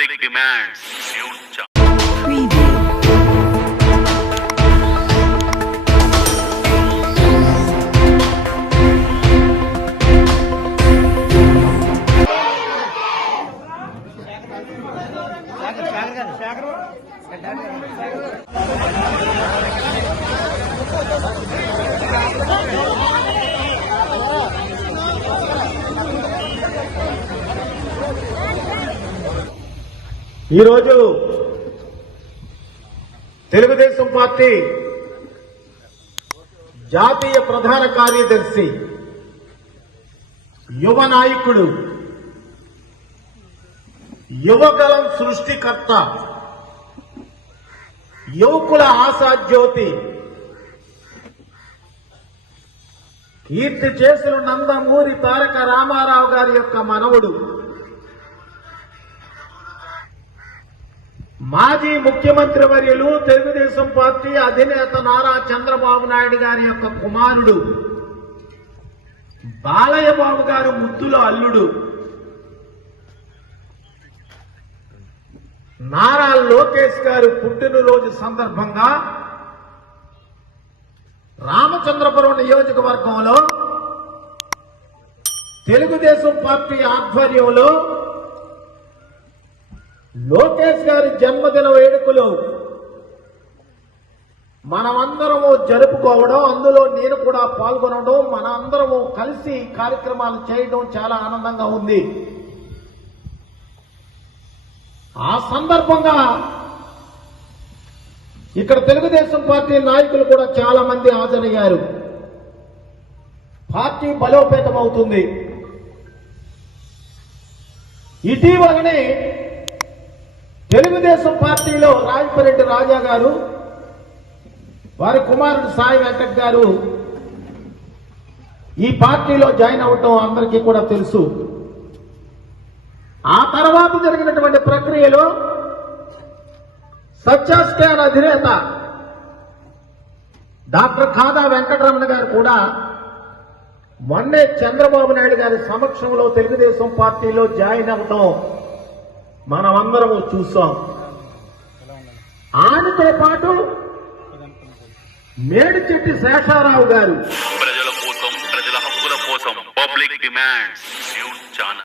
Public demands. ఈరోజు Telugu Desam party జాతీయ ప్రధాన కార్యదర్శి యువ నాయకుడు యువగలం సృష్టికర్త యువకుల ఆశాజ్యోతి కీర్తి చేసులు నందమూరి తారక రామారావు గారి యొక్క మనవుడు మాజీ ముఖ్యమంత్రి వర్యులు తెలుగుదేశం పార్టీ అధినేత నారా చంద్రబాబు నాయుడు గారి యొక్క కుమారుడు బాలయ్య బాబు గారు ముద్దుల అల్లుడు. నారా లోకేష్ గారు పుట్టినరోజు సందర్భంగా రామచంద్రపురం నియోజకవర్గంలో తెలుగుదేశం పార్టీ ఆధ్వర్యంలో లోకేష్ గారి జన్మదిన వేడుకలు. మనమందరము జరుపుకోవడం అందులో నేను కూడా పాల్గొనడం మన అందరము కలిసి కార్యక్రమాలు చేయడం చాలా ఆనందంగా ఉంది. ఆ సందర్భంగా ఇక్కడ తెలుగుదేశం పార్టీ నాయకులు కూడా చాలా మంది హాజరయ్యారు. పార్టీ బలోపేతం అవుతుంది ఇటీవలనే తెలుగుదేశం పార్టీలో రాజపరెడ్డి రాజా గారు వారి కుమారుడు సాయి వెంకట్ గారు ఈ పార్టీలో జాయిన్ అవటం అందరికీ కూడా తెలుసు. ఆ తర్వాత జరిగినటువంటి ప్రక్రియలో సత్యాస్కాన్ అధినేత డాక్టర్ ఖాదా వెంకటరమణ గారు కూడా మొన్నే చంద్రబాబు నాయుడు గారి సమక్షంలో తెలుగుదేశం పార్టీలో జాయిన్ అవటం మనమందరము చూసాం. ఆయనతో పాటు మేడిచెట్టి శేషారావు గారు. ప్రజల కోసం ప్రజల హక్కుల కోసం పబ్లిక్ డిమాండ్స్ న్యూస్ ఛానల్.